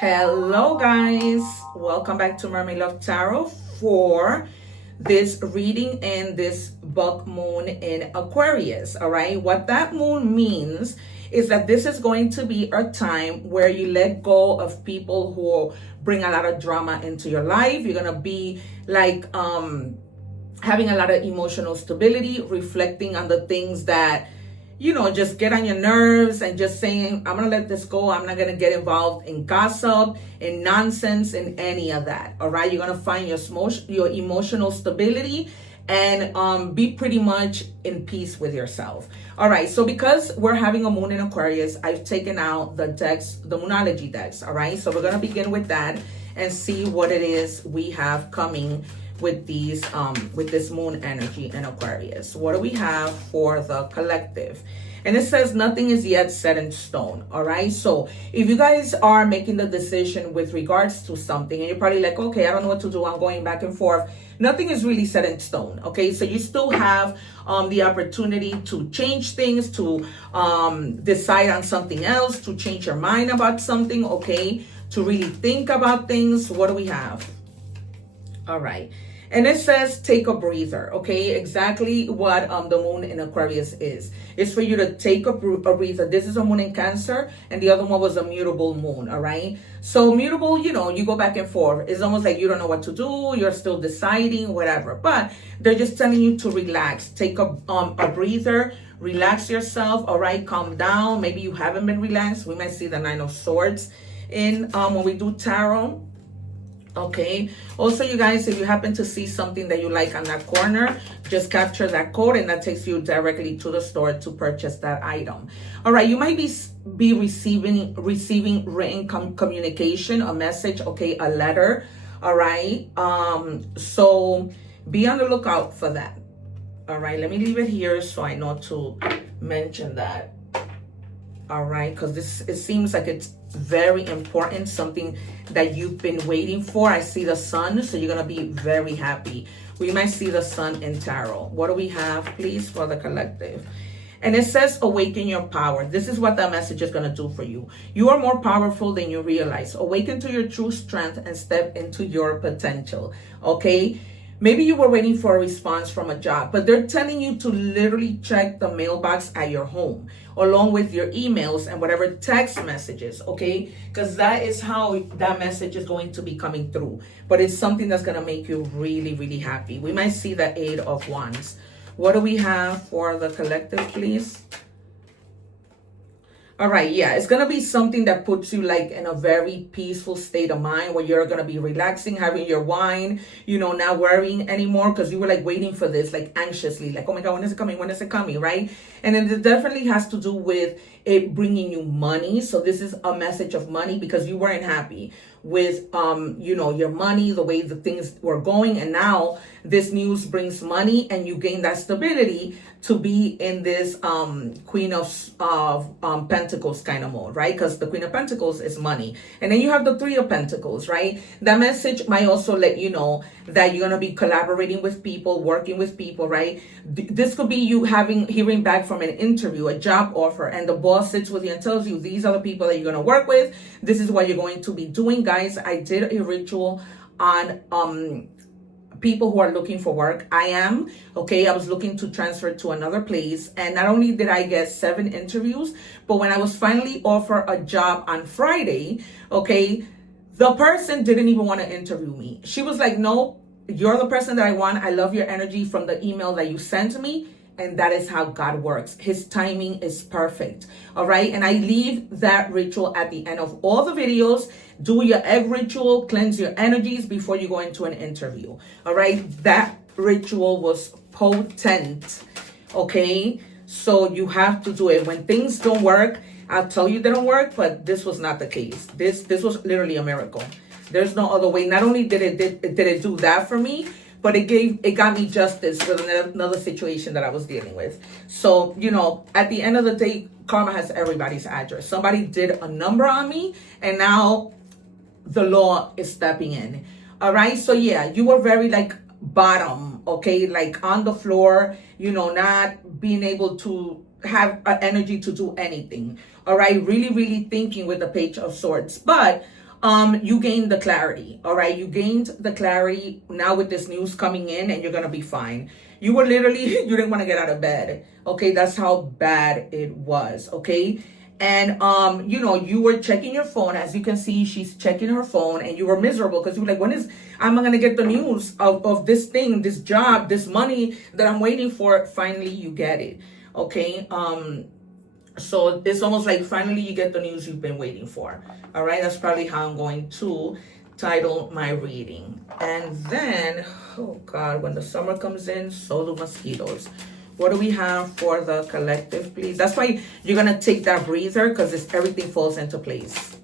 Hello guys, welcome back to Mermaid Love Tarot for this reading in this bulk moon in Aquarius. All right, what that moon means is that this is going to be a time where you let go of people who bring a lot of drama into your life. You're gonna be like having a lot of emotional stability, reflecting on the things that just get on your nerves, and just saying, I'm gonna let this go. I'm not gonna get involved in gossip, in nonsense, in any of that. All right, you're gonna find your emotional stability and be pretty much in peace with yourself. All right, so because we're having a moon in Aquarius, I've taken out the decks, the Moonology decks. All right, so we're gonna begin with that and see what it is we have coming with these with this moon energy in Aquarius. What do we have for the collective? And it says nothing is yet set in stone. All right, so if you guys are making the decision with regards to something and you're probably like, okay, I don't know what to do, I'm going back and forth, nothing is really set in stone. Okay, so you still have the opportunity to change things, to decide on something else, to change your mind about something, okay, to really think about things. What do we have? All right, and it says take a breather. Okay, exactly what the moon in Aquarius is. It's for you to take a breather. This is a moon in Cancer, and the other one was a mutable moon. All right, so mutable, you go back and forth. It's almost like you don't know what to do. You're still deciding, whatever. But they're just telling you to relax. Take a breather. Relax yourself. All right, calm down. Maybe you haven't been relaxed. We might see the Nine of Swords in when we do tarot. Okay, also you guys, if you happen to see something that you like on that corner, just capture that code and that takes you directly to the store to purchase that item. All right, you might be receiving written communication, a message, okay, a letter. All right, so be on the lookout for that. All right, let me leave it here so I know to mention that. All right, because it seems like it's very important, something that you've been waiting for. I see the sun, so you're gonna be very happy. We might see the sun in tarot. What do we have, please, for the collective? And it says awaken your power. This is what that message is going to do for you. You are more powerful than you realize. Awaken to your true strength and step into your potential. Okay, maybe you were waiting for a response from a job, but they're telling you to literally check the mailbox at your home, along with your emails and whatever text messages, okay? Because that is how that message is going to be coming through. But it's something that's going to make you really, really happy. We might see the Eight of Wands. What do we have for the collective, please? All right, yeah, it's going to be something that puts you like in a very peaceful state of mind where you're going to be relaxing, having your wine, not worrying anymore because you were like waiting for this, like anxiously, like, oh my God, when is it coming? When is it coming, right? And then it definitely has to do with it bringing you money. So this is a message of money because you weren't happy with, your money, the way the things were going. And now this news brings money and you gain that stability to be in this Queen of Pentacles kind of mode, right? Because the Queen of Pentacles is money. And then you have the Three of Pentacles, right? That message might also let you know that you're going to be collaborating with people, working with people, right? This could be you hearing back from an interview, a job offer, and the boss sits with you and tells you these are the people that you're going to work with. This is what you're going to be doing. Guys, I did a ritual on people who are looking for work. I was looking to transfer to another place, and not only did I get 7 interviews, but when I was finally offered a job on Friday, okay, the person didn't even want to interview me. She was like, no, you're the person that I want. I love your energy from the email that you sent me. And that is how God works. His timing is perfect. All right. And I leave that ritual at the end of all the videos. Do your egg ritual, cleanse your energies before you go into an interview. All right. That ritual was potent. Okay. So you have to do it. When things don't work, I'll tell you they don't work, but this was not the case. This was literally a miracle. There's no other way. Not only did it do that for me, but it got me justice for another situation that I was dealing with. So, at the end of the day, karma has everybody's address. Somebody did a number on me, and now the law is stepping in. All right. So yeah, you were very like bottom, okay, like on the floor, not being able to have energy to do anything. All right. Really, really thinking with the Page of Swords. But you gained the clarity. All right, you gained the clarity now with this news coming in, and you're gonna be fine. You were literally you didn't want to get out of bed. Okay, that's how bad it was. Okay. And you were checking your phone. As you can see, she's checking her phone, and you were miserable because you were like, when is am I gonna get the news of this thing, this job, this money that I'm waiting for? Finally you get it. Okay. So it's almost like finally you get the news you've been waiting for. All right, that's probably how I'm going to title my reading. And then, oh God, when the summer comes in, so do mosquitoes. What do we have for the collective, please? That's why you're going to take that breather, because everything falls into place.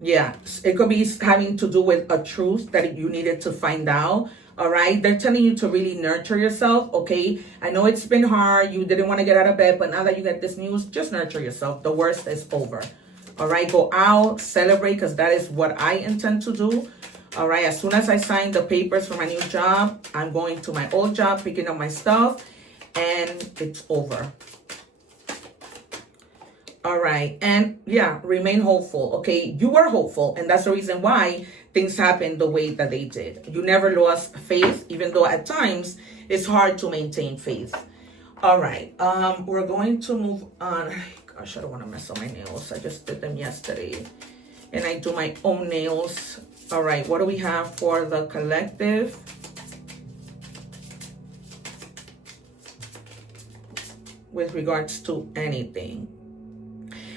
Yeah, it could be having to do with a truth that you needed to find out. All right, they're telling you to really nurture yourself. Okay, I know it's been hard. You didn't want to get out of bed, but now that you get this news, just nurture yourself. The worst is over. All right, go out, celebrate, because that is what I intend to do. All right, as soon as I sign the papers for my new job, I'm going to my old job, picking up my stuff, and it's over. All right, and yeah, remain hopeful. Okay, you were hopeful, and that's the reason why things happened the way that they did. You never lost faith, even though at times it's hard to maintain faith. All right, we're going to move on. Gosh, I don't want to mess up my nails. I just did them yesterday, and I do my own nails. All right, what do we have for the collective? With regards to anything.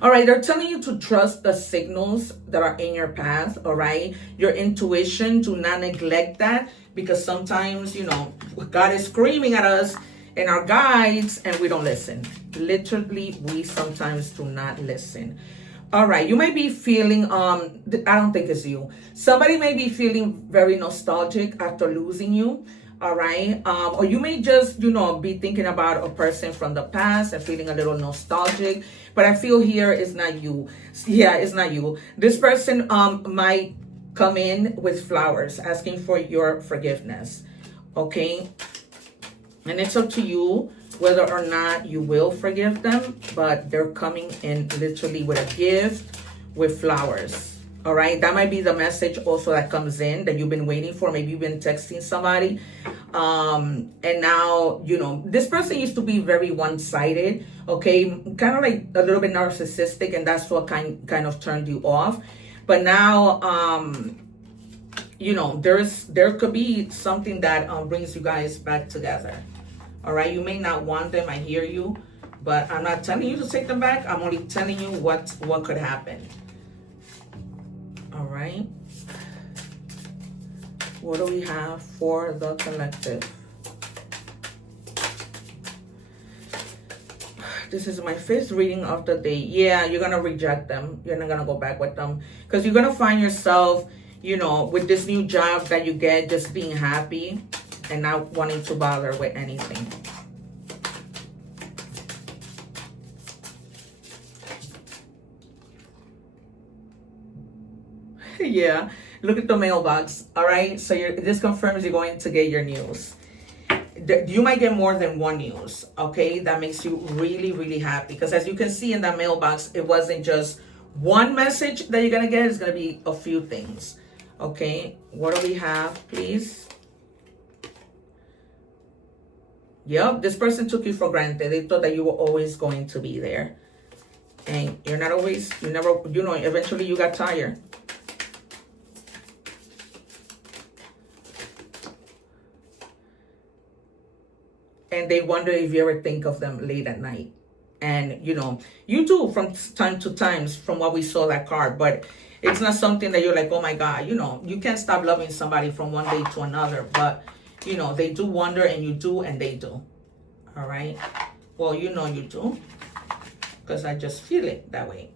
All right, they're telling you to trust the signals that are in your path, all right? Your intuition, do not neglect that, because sometimes, God is screaming at us and our guides, and we don't listen. Literally, we sometimes do not listen. All right, you might be feeling, I don't think it's you. Somebody may be feeling very nostalgic after losing you. All right. Or you may just, be thinking about a person from the past and feeling a little nostalgic. But I feel here it's not you. Yeah, it's not you. This person might come in with flowers asking for your forgiveness. Okay. And it's up to you whether or not you will forgive them. But they're coming in literally with a gift, with flowers. All right, that might be the message also that comes in that you've been waiting for. Maybe you've been texting somebody. And now, this person used to be very one-sided, okay? Kind of like a little bit narcissistic, and that's what kind of turned you off. But now, there could be something that brings you guys back together. All right, you may not want them, I hear you, but I'm not telling you to take them back. I'm only telling you what could happen. All right. What do we have for the collective? This is my 5th reading of the day. Yeah, you're going to reject them. You're not going to go back with them. Because you're going to find yourself, with this new job that you get, just being happy and not wanting to bother with anything. Yeah, look at the mailbox. All right, so this confirms you're going to get your news. You might get more than one news. Okay, that makes you really, really happy, because as you can see in that mailbox, it wasn't just one message that you're gonna get. It's gonna be a few things. Okay, what do we have, please? Yep, this person took you for granted. They thought that you were always going to be there, and you're not always. You never. Eventually you got tired. And they wonder if you ever think of them late at night. And, you do from time to time, from what we saw that card. But it's not something that you're like, oh, my God. You can't stop loving somebody from one day to another. But, they do wonder, and you do, and they do. All right? Well, you do. Because I just feel it that way.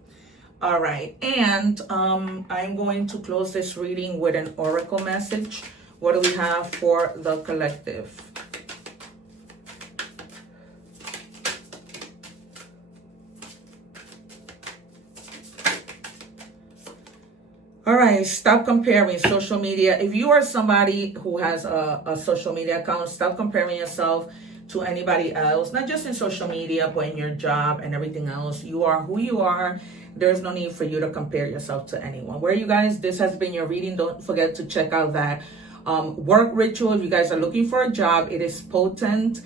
All right. And I'm going to close this reading with an oracle message. What do we have for the collective? All right, stop comparing social media. If you are somebody who has a social media account, stop comparing yourself to anybody else, not just in social media, but in your job and everything else. You are who you are. There's no need for you to compare yourself to anyone. Where you guys, this has been your reading. Don't forget to check out that work ritual. If you guys are looking for a job, it is potent.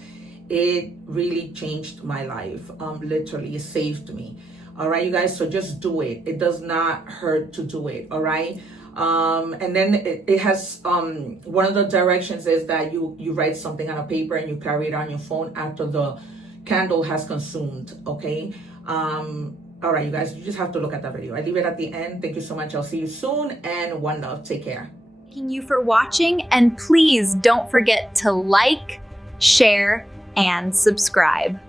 It really changed my life. Literally, it saved me. All right, you guys, so just do it. It does not hurt to do it. All right. And then it has one of the directions is that you write something on a paper and you carry it on your phone after the candle has consumed. Okay. All right, you guys, you just have to look at that video. I leave it at the end. Thank you so much. I'll see you soon, and one love. Take care. Thank you for watching, and please don't forget to like, share, and subscribe.